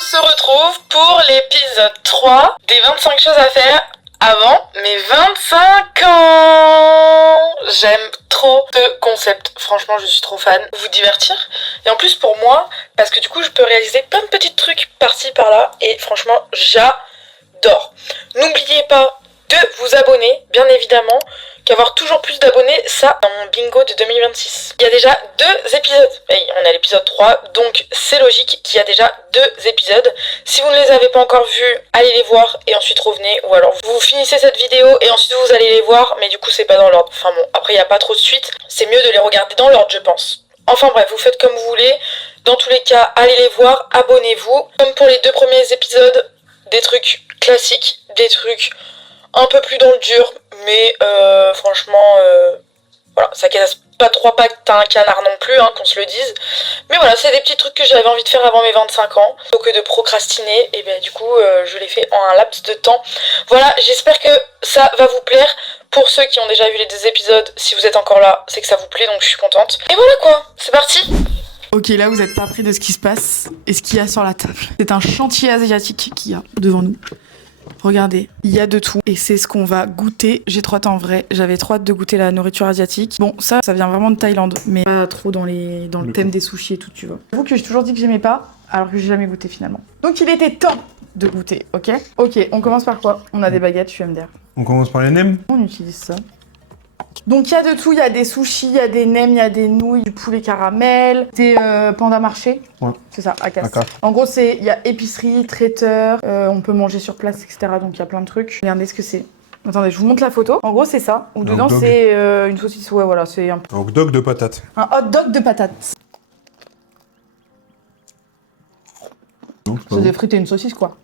On se retrouve pour l'épisode 3 des 25 choses à faire avant mes 25 ans. J'aime trop ce concept, franchement je suis trop fan. Vous divertir, et en plus pour moi, parce que du coup je peux réaliser plein de petits trucs par-ci par-là, et franchement j'adore. N'oubliez pas de vous abonner, bien évidemment, qu'avoir toujours plus d'abonnés, ça, dans mon bingo de 2026. Il y a déjà 2 épisodes, et on est à l'épisode 3, donc c'est logique qu'il y a déjà 2 épisodes. Si vous ne les avez pas encore vus, allez les voir et ensuite revenez, ou alors vous finissez cette vidéo et ensuite vous allez les voir, mais du coup c'est pas dans l'ordre. Enfin bon, après il n'y a pas trop de suite, c'est mieux de les regarder dans l'ordre je pense. Enfin bref, vous faites comme vous voulez, dans tous les cas, allez les voir, abonnez-vous. Comme pour les 2 premiers épisodes, des trucs classiques, des trucs un peu plus dans le dur, mais franchement, voilà, ça casse pas 3 pattes à un canard non plus, hein, qu'on se le dise. Mais voilà, c'est des petits trucs que j'avais envie de faire avant mes 25 ans, plutôt que de procrastiner, et bien du coup, je l'ai fait en un laps de temps. Voilà, j'espère que ça va vous plaire. Pour ceux qui ont déjà vu les 2 épisodes, si vous êtes encore là, c'est que ça vous plaît, donc je suis contente. Et voilà quoi, c'est parti. Ok, là vous êtes pas pris de ce qui se passe et ce qu'il y a sur la table. C'est un chantier asiatique qu'il y a devant nous. Regardez, il y a de tout et c'est ce qu'on va goûter. J'ai trop hâte en vrai, j'avais trop hâte de goûter la nourriture asiatique. Bon, ça vient vraiment de Thaïlande, mais pas trop dans le thème des sushis et tout, tu vois. J'avoue que j'ai toujours dit que j'aimais pas, alors que j'ai jamais goûté finalement. Donc il était temps de goûter, ok? Ok, on commence par quoi? On a des baguettes, je suis MDR. On commence par les nems. On utilise ça. Donc il y a de tout, il y a des sushis, il y a des nems, il y a des nouilles, du poulet caramel, des panda marché. Ouais. C'est ça, à casse. En gros, il y a épicerie, traiteur, on peut manger sur place, etc. Donc il y a plein de trucs. Regardez ce que c'est. Attendez, je vous montre la photo. En gros, c'est ça. Ou dedans, c'est une saucisse. Ouais, voilà, c'est un hot dog de patates. Un hot dog de patates. C'est des frites et une saucisse, quoi.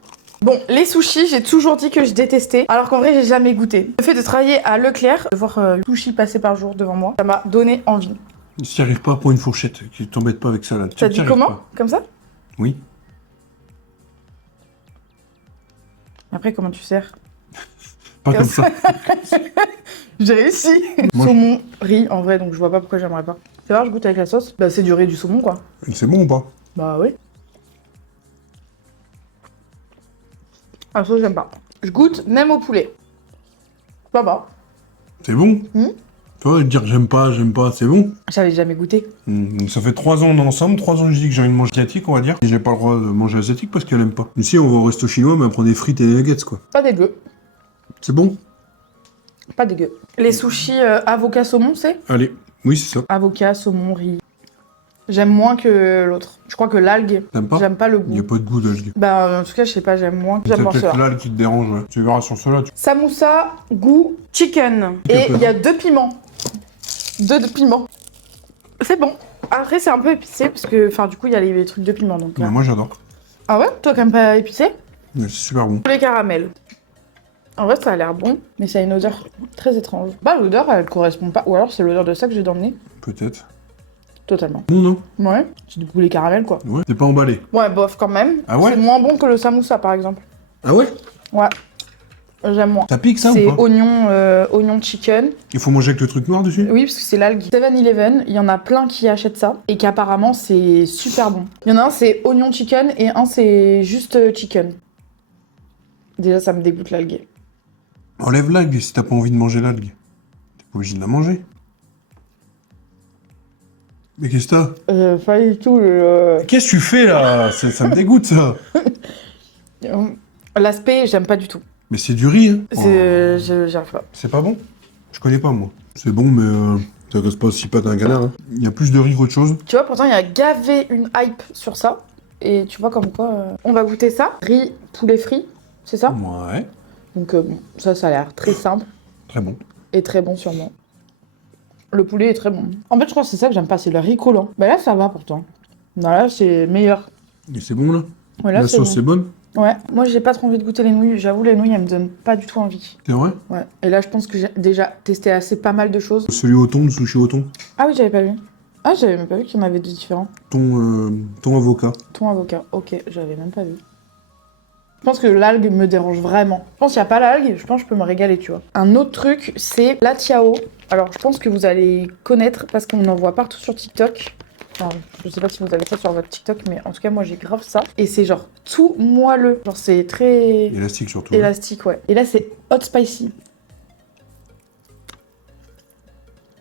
Bon, les sushis, j'ai toujours dit que je détestais, alors qu'en vrai, j'ai jamais goûté. Le fait de travailler à Leclerc, de voir le sushi passer par jour devant moi, ça m'a donné envie. Si t'y arrives pas, prends une fourchette, qui t'embête pas avec ça là. Ça dit comment pas. Comme ça? Oui. Après, comment tu sers? Pas comme ça. J'ai réussi. Saumon, riz, en vrai, donc je vois pas pourquoi j'aimerais pas. C'est vrai, je goûte avec la sauce. Bah, c'est du riz et du saumon, quoi. C'est bon ou pas? Bah oui. Ah, ça, j'aime pas. Je goûte même au poulet. Ça va. C'est bon. Tu vois, dire j'aime pas, c'est bon. J'avais jamais goûté. Donc ça fait 3 ans ensemble, 3 ans que je dis que j'ai envie de manger asiatique, on va dire. Et j'ai pas le droit de manger asiatique parce qu'elle aime pas. Ici, on va au resto chinois, mais on prend des frites et des nuggets, quoi. Pas dégueu. C'est bon? Pas dégueu. Les sushis avocat saumon, c'est? Allez, oui, c'est ça. Avocat, saumon, riz. J'aime moins que l'autre. Je crois que l'algue, t'aimes pas? J'aime pas le goût. Il y a pas de goût d'algue. Bah, en tout cas, je sais pas, j'aime moins. J'aime moins peut-être cela. l'algue qui te dérange, ouais. Tu verras sur cela. Samoussa, goût, chicken. Et il y a 2 piments. 2 piments. C'est bon. Après, c'est un peu épicé, parce que, enfin, du coup, il y a les trucs de piment, donc. Ouais, moi, j'adore. Ah ouais? Toi, t'aimes pas épicé? Ouais, c'est super bon. Les caramels. En vrai, ça a l'air bon, mais ça a une odeur très étrange. Bah, l'odeur, elle correspond pas. Ou alors, c'est l'odeur de ça que j'ai dans le nez. Peut-être. Totalement. Non. Ouais, c'est du poulet caramel, quoi. Ouais, t'es pas emballé. Ouais, bof, quand même. Ah ouais? C'est moins bon que le samoussa, par exemple. Ah ouais? Ouais. J'aime moins. Ça pique ça C'est ou pas? oignon chicken. Il faut manger avec le truc noir dessus? Oui, parce que c'est l'algue. 7-Eleven, il y en a plein qui achètent ça. Et qu'apparemment, c'est super bon. Il y en a un, c'est oignon chicken, et un, c'est juste chicken. Déjà, ça me dégoûte l'algue. Enlève l'algue si t'as pas envie de manger l'algue. T'es pas obligé de la manger. Mais qu'est-ce que t'as? Pas du tout. Qu'est-ce que tu fais là? Ça me dégoûte ça. L'aspect, j'aime pas du tout. Mais c'est du riz, hein. J'arrive pas. C'est pas bon? Je connais pas moi. C'est bon mais ça casse pas aussi pas d'un canard. Hein. Il y a plus de riz qu'autre chose. Tu vois, pourtant, il y a gavé une hype sur ça. Et tu vois comme quoi... On va goûter ça. Riz, poulet frit, c'est ça? Ouais. Donc bon, ça a l'air très simple. Très bon. Et très bon sûrement. Le poulet est très bon. En fait, je crois que c'est ça que j'aime pas, c'est le riz collant. Bah là, ça va pourtant. Non, là, c'est meilleur. Et c'est bon là? Ouais, là, la sauce c'est bonne? Ouais, moi j'ai pas trop envie de goûter les nouilles. J'avoue, les nouilles, elles me donnent pas du tout envie. C'est vrai? Ouais. Et là, je pense que j'ai déjà testé assez pas mal de choses. Celui au thon, le sushi au thon. Ah oui, j'avais pas vu. Ah, j'avais même pas vu qu'il y en avait 2 différents. Thon avocat. Thon avocat, ok, j'avais même pas vu. Je pense que l'algue me dérange vraiment. Je pense qu'il n'y a pas l'algue, je pense que je peux me régaler, tu vois. Un autre truc, c'est la tiao. Alors, je pense que vous allez connaître parce qu'on en voit partout sur TikTok. Enfin, je sais pas si vous avez ça sur votre TikTok, mais en tout cas, moi j'ai grave ça. Et c'est genre tout moelleux. Genre, c'est très Élastique surtout. élastique, ouais. Et là, c'est hot spicy.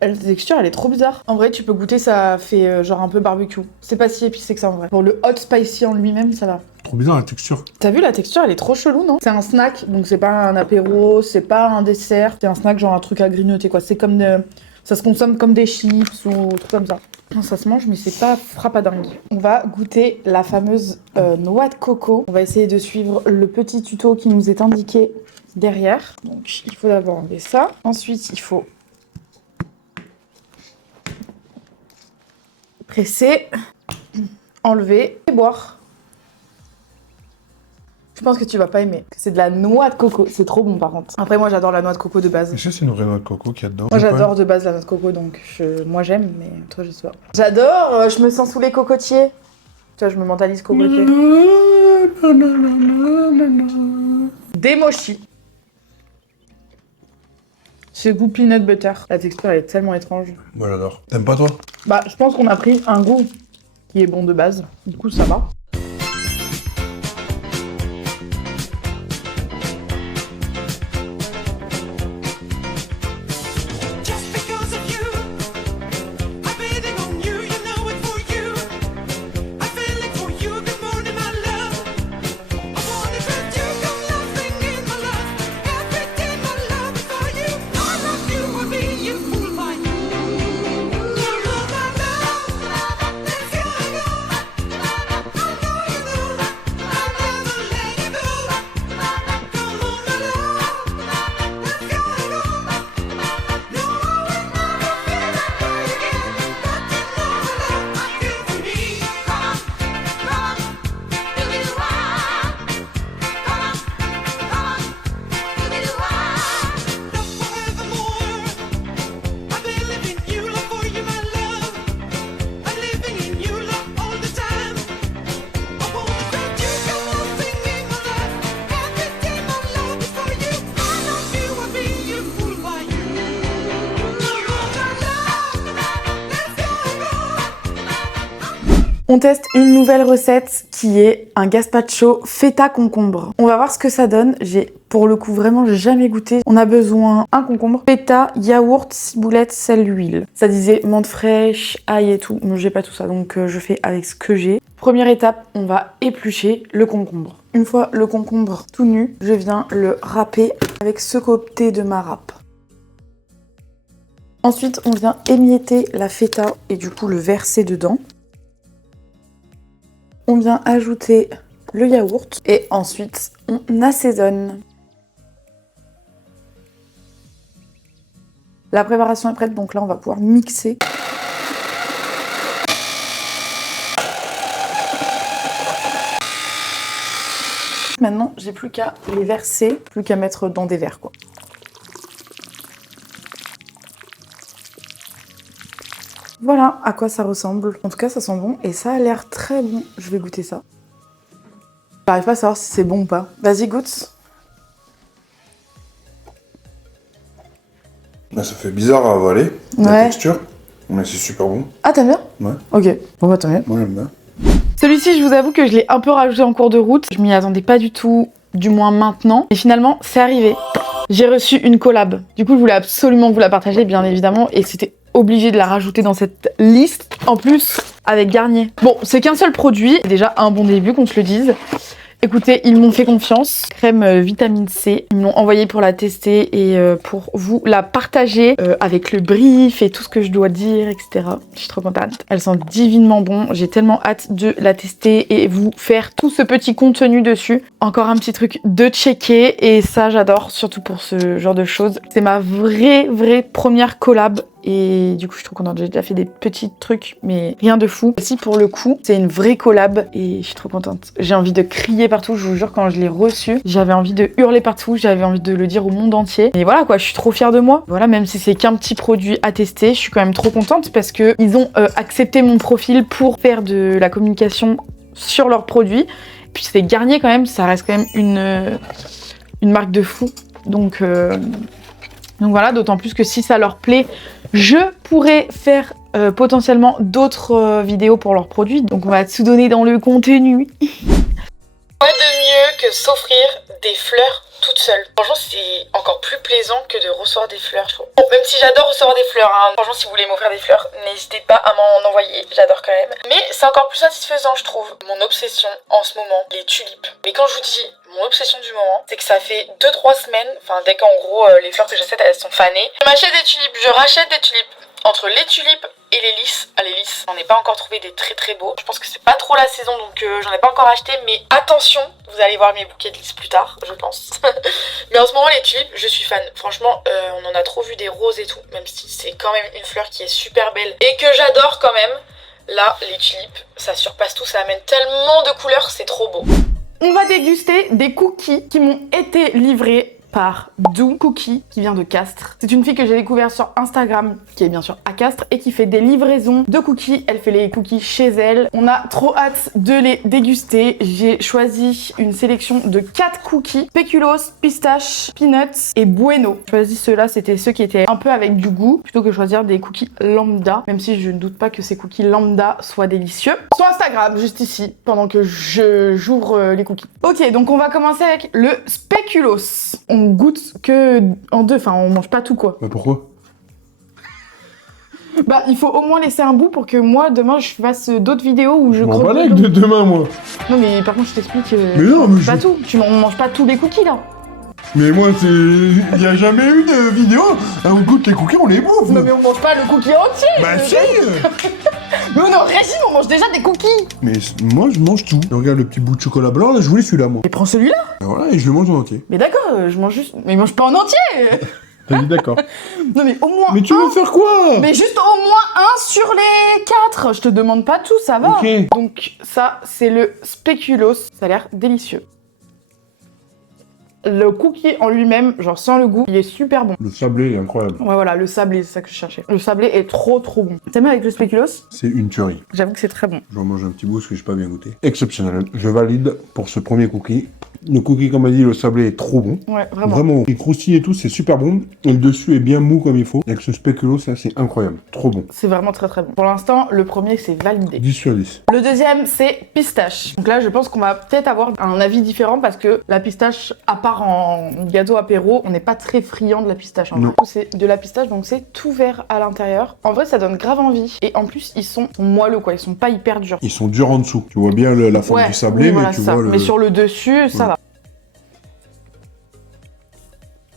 La texture, elle est trop bizarre. En vrai, tu peux goûter, ça fait genre un peu barbecue. C'est pas si épicé que ça en vrai. Pour le hot spicy en lui-même, ça va. Trop bizarre la texture. T'as vu, la texture, elle est trop chelou, non? C'est un snack, donc c'est pas un apéro, c'est pas un dessert. C'est un snack, genre un truc à grignoter, quoi. C'est comme ça se consomme comme des chips ou trucs comme ça. Non, ça se mange, mais c'est pas frappadingue. On va goûter la fameuse noix de coco. On va essayer de suivre le petit tuto qui nous est indiqué derrière. Donc, il faut d'abord enlever ça. Ensuite, il faut presser, enlever et boire. Je pense que tu vas pas aimer. C'est de la noix de coco. C'est trop bon par contre. Après, moi j'adore la noix de coco de base. Est-ce que c'est une vraie noix de coco qu'il y a dedans? Moi j'adore de base la noix de coco, donc moi j'aime, mais toi je sais pas. J'adore, je me sens sous les cocotiers. Tu vois, je me mentalise cocotier. Des mochis. C'est goût peanut butter. La texture elle est tellement étrange. Moi j'adore. T'aimes pas toi? Bah, je pense qu'on a pris un goût qui est bon de base. Du coup, ça va. On teste une nouvelle recette qui est un gazpacho feta concombre. On va voir ce que ça donne. J'ai pour le coup vraiment jamais goûté. On a besoin un concombre, feta, yaourt, ciboulette, sel, huile. Ça disait menthe fraîche, ail et tout. Mais j'ai pas tout ça donc je fais avec ce que j'ai. Première étape, on va éplucher le concombre. Une fois le concombre tout nu, je viens le râper avec ce côté de ma râpe. Ensuite, on vient émietter la feta et du coup le verser dedans. On vient ajouter le yaourt et ensuite on assaisonne. La préparation est prête, donc là on va pouvoir mixer. Maintenant, j'ai plus qu'à les verser, plus qu'à mettre dans des verres, quoi. Voilà à quoi ça ressemble. En tout cas, ça sent bon et ça a l'air très bon. Je vais goûter ça. J'arrive pas à savoir si c'est bon ou pas. Vas-y, goûte. Là, ça fait bizarre à avaler, la texture. Mais c'est super bon. Ah, t'aimes bien? Ouais. Ok, bon bah tant mieux. Moi, j'aime bien. Celui-ci, je vous avoue que je l'ai un peu rajouté en cours de route. Je m'y attendais pas du tout, du moins maintenant. Et finalement, c'est arrivé. J'ai reçu une collab. Du coup, je voulais absolument vous la partager, bien évidemment. Et c'était obligé de la rajouter dans cette liste. En plus, avec Garnier. Bon, c'est qu'un seul produit. Déjà, un bon début, qu'on se le dise. Écoutez, ils m'ont fait confiance. Crème vitamine C. Ils me l'ont envoyée pour la tester et pour vous la partager avec le brief et tout ce que je dois dire, etc. Je suis trop contente. Elle sent divinement bon. J'ai tellement hâte de la tester et vous faire tout ce petit contenu dessus. Encore un petit truc de checker et ça, j'adore, surtout pour ce genre de choses. C'est ma vraie première collab. Et du coup, je suis trop contente. J'ai déjà fait des petits trucs, mais rien de fou. Ici, pour le coup, c'est une vraie collab et je suis trop contente. J'ai envie de crier partout. Je vous jure, quand je l'ai reçu, j'avais envie de hurler partout. J'avais envie de le dire au monde entier. Et voilà, quoi, je suis trop fière de moi. Voilà, même si c'est qu'un petit produit à tester, je suis quand même trop contente parce que ils ont accepté mon profil pour faire de la communication sur leurs produits. Puis c'est Garnier quand même. Ça reste quand même une marque de fou. Donc voilà, d'autant plus que si ça leur plaît, je pourrais faire potentiellement d'autres vidéos pour leurs produits. Donc on va tout donner dans le contenu. Quoi de mieux que s'offrir des fleurs toute seule? Franchement, c'est encore plus plaisant que de recevoir des fleurs, je trouve. Bon, même si j'adore recevoir des fleurs, hein. Franchement, si vous voulez m'offrir des fleurs, n'hésitez pas à m'en envoyer, j'adore quand même. Mais c'est encore plus satisfaisant, je trouve. Mon obsession en ce moment, les tulipes. Mais quand je vous dis mon obsession du moment, c'est que ça fait 2-3 semaines, enfin dès qu'en gros les fleurs que j'achète, elles sont fanées. Je m'achète des tulipes, je rachète des tulipes. Entre les tulipes et les lys, les lys, j'en ai pas encore trouvé des très beaux. Je pense que c'est pas trop la saison, donc j'en ai pas encore acheté, mais attention, vous allez voir mes bouquets de lys plus tard, je pense. Mais en ce moment, les tulipes, je suis fan. Franchement, on en a trop vu des roses et tout, même si c'est quand même une fleur qui est super belle et que j'adore quand même. Là, les tulipes, ça surpasse tout, ça amène tellement de couleurs, c'est trop beau. On va déguster des cookies qui m'ont été livrés par Do Cookie, qui vient de Castres. C'est une fille que j'ai découvert sur Instagram, qui est bien sûr à Castres, et qui fait des livraisons de cookies. Elle fait les cookies chez elle. On a trop hâte de les déguster. J'ai choisi une sélection de 4 cookies. Spéculoos, pistache, peanuts et bueno. J'ai choisi ceux-là, c'était ceux qui étaient un peu avec du goût, plutôt que choisir des cookies lambda, même si je ne doute pas que ces cookies lambda soient délicieux. Sur Instagram, juste ici, pendant que j'ouvre les cookies. Ok, donc on va commencer avec le spéculoos. On goûte que en deux, enfin on mange pas tout quoi. Bah pourquoi? Bah il faut au moins laisser un bout pour que moi demain je fasse d'autres vidéos où je m'en croque. balèque de demain moi. Non mais par contre je t'explique. Mais non mais pas tout. On mange pas tous les cookies là. Mais moi c'est... Il y a jamais eu de vidéo, on goûte les cookies, on les bouffe. Non mais on mange pas le cookie entier. Bah si. Mais on est en régime, on mange déjà des cookies. Mais moi je mange tout. Regarde le petit bout de chocolat blanc là, je voulais celui-là moi. Mais prends celui-là. Et voilà, et je le mange en entier. Mais d'accord, je mange juste. Mais mange pas en entier. T'as dit d'accord. Non mais au moins. Mais tu veux faire quoi? Mais juste au moins un sur les 4. Je te demande pas tout, ça va. Ok. Donc ça c'est le spéculoos. Ça a l'air délicieux. Le cookie en lui-même, genre sans le goût, il est super bon. Le sablé est incroyable. Ouais voilà, le sablé, c'est ça que je cherchais. Le sablé est trop bon. T'aimes avec le spéculoos? C'est une tuerie. J'avoue que c'est très bon. Je vais en manger un petit bout parce que j'ai pas bien goûté. Exceptionnel. Je valide pour ce premier cookie. Le cookie, comme a dit, le sablé est trop bon. Ouais, vraiment. Vraiment, il croustille et tout, c'est super bon. Et le dessus est bien mou comme il faut. Avec ce spéculoos, ça c'est incroyable. Trop bon. C'est vraiment très bon. Pour l'instant, le premier c'est validé. 10 sur 10. Le deuxième c'est pistache. Donc là, je pense qu'on va peut-être avoir un avis différent parce que la pistache, à part en gâteau apéro, on n'est pas très friand de la pistache. En Non. vrai. C'est de la pistache, donc c'est tout vert à l'intérieur. En vrai, ça donne grave envie. Et en plus, ils sont moelleux quoi. Ils sont pas hyper durs. Ils sont durs en dessous. Tu vois bien la forme Ouais, du sablé, oui, mais voilà, tu ça. vois le... Mais sur le dessus, ça va.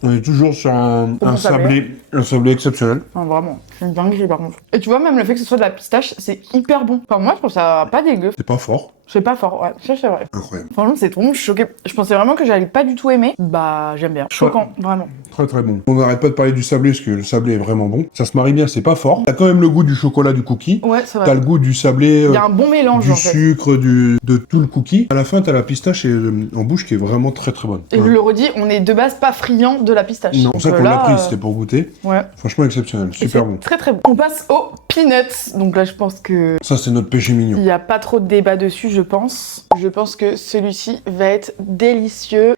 On est toujours sur un bon sablé exceptionnel. Enfin, vraiment, c'est une dinguerie par contre. Et tu vois, même le fait que ce soit de la pistache, c'est hyper bon. Enfin, moi, je trouve ça pas dégueu. C'est pas fort. C'est pas fort, ouais, ça c'est vrai. Incroyable. Franchement, c'est trop bon, je suis choquée. Je pensais vraiment que j'allais pas du tout aimer. Bah, j'aime bien. Choquant, vraiment. Très bon. On n'arrête pas de parler du sablé parce que le sablé est vraiment bon. Ça se marie bien, c'est pas fort. T'as quand même le goût du chocolat du cookie. Ouais, c'est vrai. T'as le goût du sablé, Il y a un bon mélange du en fait. sucre, de tout le cookie. À la fin, t'as la pistache en bouche qui est vraiment très bonne. Et je le redis, on est de base pas friand de la pistache. Non, c'est pour ça qu'on là, l'a pris, c'était pour goûter. Ouais. Franchement exceptionnel, Et super c'est bon. très bon. On passe aux peanuts. Donc là, je pense que Ça, c'est notre péché il mignon. y a pas trop de débat dessus, je pense. Je pense que celui-ci va être délicieux.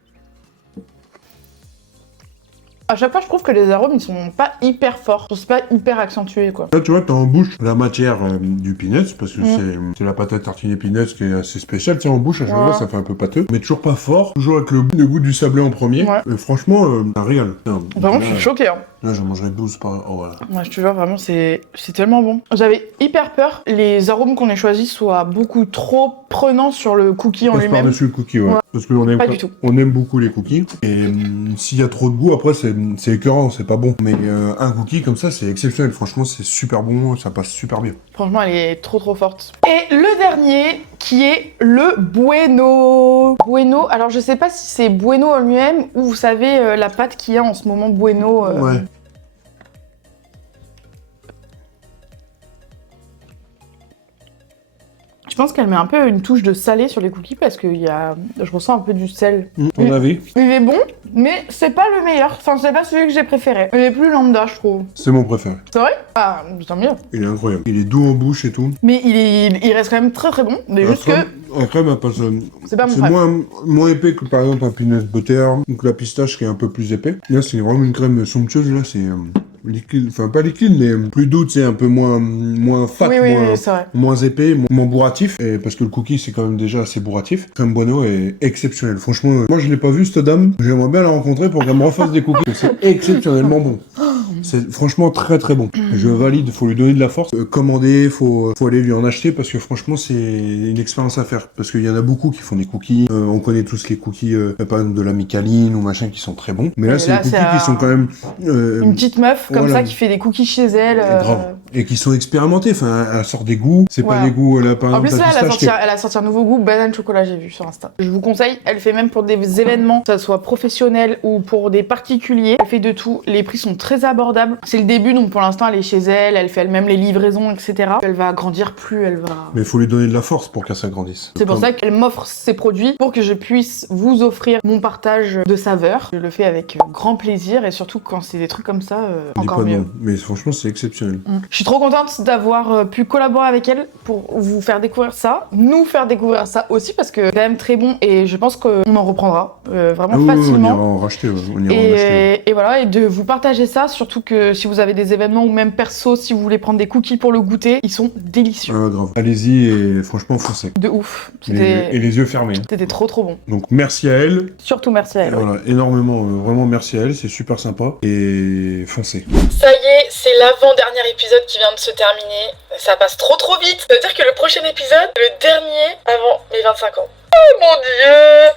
À chaque fois, je trouve que les arômes, ils sont pas hyper forts. C'est pas hyper accentué, quoi. Là, tu vois, t'as en bouche la matière du peanuts, parce que c'est la pâte à tartiner peanuts qui est assez spéciale. Tu sais, en bouche, à chaque fois, ça fait un peu pâteux. Mais toujours pas fort. Toujours avec le goût du sablé en premier. Ouais. Et franchement, un régal. Vraiment, je suis choquée, hein. Là, j'en mangerai 12 par... Oh, voilà. Ouais, je te jure, vraiment, c'est tellement bon. J'avais hyper peur les arômes qu'on ait choisis soient beaucoup trop prenants sur le cookie en Passe lui-même. par-dessus le cookie, ouais. Ouais. Parce qu'on aime, Pas du tout. on aime beaucoup les cookies. Et s'il y a trop de goût, après, c'est écœurant, c'est pas bon. Mais un cookie comme ça, c'est exceptionnel. Franchement, c'est super bon, ça passe super bien. Franchement, elle est trop forte. Et le dernier, qui est le bueno. Bueno, alors je sais pas si c'est bueno en lui-même ou vous savez la pâte qu'il y a en ce moment bueno. Ouais. Je pense qu'elle met un peu une touche de salé sur les cookies parce que je ressens un peu du sel. Ton avis? Il est bon, mais c'est pas le meilleur. Enfin, c'est pas celui que j'ai préféré. Il est plus lambda, je trouve. C'est mon préféré. C'est vrai? Ah, tant mieux. Il est incroyable. Il est doux en bouche et tout. Mais il reste quand même très bon. Mais juste que Après, bah, parce que c'est pas mon c'est préf. moins épais que par exemple un peanut butter ou que la pistache qui est un peu plus épais. Là, c'est vraiment une crème somptueuse. Là, c'est liquide, enfin pas liquide, mais plus doux, tu sais, un peu moins fat, Oui, c'est vrai. moins épais, moins bourratif, et parce que le cookie c'est quand même déjà assez bourratif. Crème Bueno est exceptionnel. Franchement, moi je l'ai pas vu cette dame, j'aimerais bien la rencontrer pour qu'elle me refasse des cookies. C'est exceptionnellement bon. C'est franchement très très bon. Je valide, faut lui donner de la force. Commander, faut aller lui en acheter parce que franchement c'est une expérience à faire. Parce qu'il y en a beaucoup qui font des cookies. On connaît tous les cookies, par exemple de la Micaline ou machin qui sont très bons. Mais là c'est des cookies qui sont quand même... une petite meuf comme voilà. ça qui fait des cookies chez elle. Grave. Et qui sont expérimentés. Enfin, elle sort des goûts. C'est pas des goûts là par en exemple. plus là, elle a sorti un nouveau goût banane chocolat, j'ai vu sur Insta. Je vous conseille, elle fait même pour des événements, que ça soit professionnel ou pour des particuliers. Elle fait de tout. Les prix sont très abordables. C'est le début, donc pour l'instant elle est chez elle, elle fait elle-même les livraisons, etc. Elle va grandir plus, elle va... Mais il faut lui donner de la force pour qu'elle s'agrandisse. C'est pour ça qu'elle m'offre ses produits pour que je puisse vous offrir mon partage de saveurs. Je le fais avec grand plaisir et surtout quand c'est des trucs comme ça, encore mieux. Mais franchement c'est exceptionnel. Je suis trop contente d'avoir pu collaborer avec elle pour vous faire découvrir ça, nous faire découvrir ça aussi parce que c'est quand même très bon et je pense qu'on en reprendra vraiment facilement. On ira en racheter, on ira en acheter. Et voilà, et de vous partager ça, surtout que si vous avez des événements ou même perso, si vous voulez prendre des cookies pour le goûter, ils sont délicieux. Grave. Allez-y et franchement foncez. De ouf. Et les yeux fermés. C'était trop bon. Donc merci à elle. Surtout merci à elle. Voilà, énormément, vraiment merci à elle, c'est super sympa. Et foncez. Ça y est, c'est l'avant-dernier épisode qui vient de se terminer. Ça passe trop vite. Ça veut dire que le prochain épisode, le dernier avant mes 25 ans. Oh mon dieu!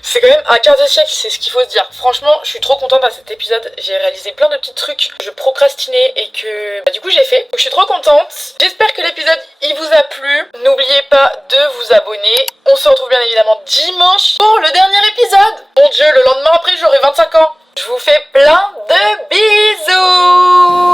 C'est quand même un quart de siècle, c'est ce qu'il faut se dire. Franchement, je suis trop contente à cet épisode. J'ai réalisé plein de petits trucs que je procrastinais et que du coup j'ai fait. Donc je suis trop contente. J'espère que l'épisode il vous a plu. N'oubliez pas de vous abonner. On se retrouve bien évidemment dimanche pour le dernier épisode. Mon dieu, le lendemain après j'aurai 25 ans. Je vous fais plein de bisous.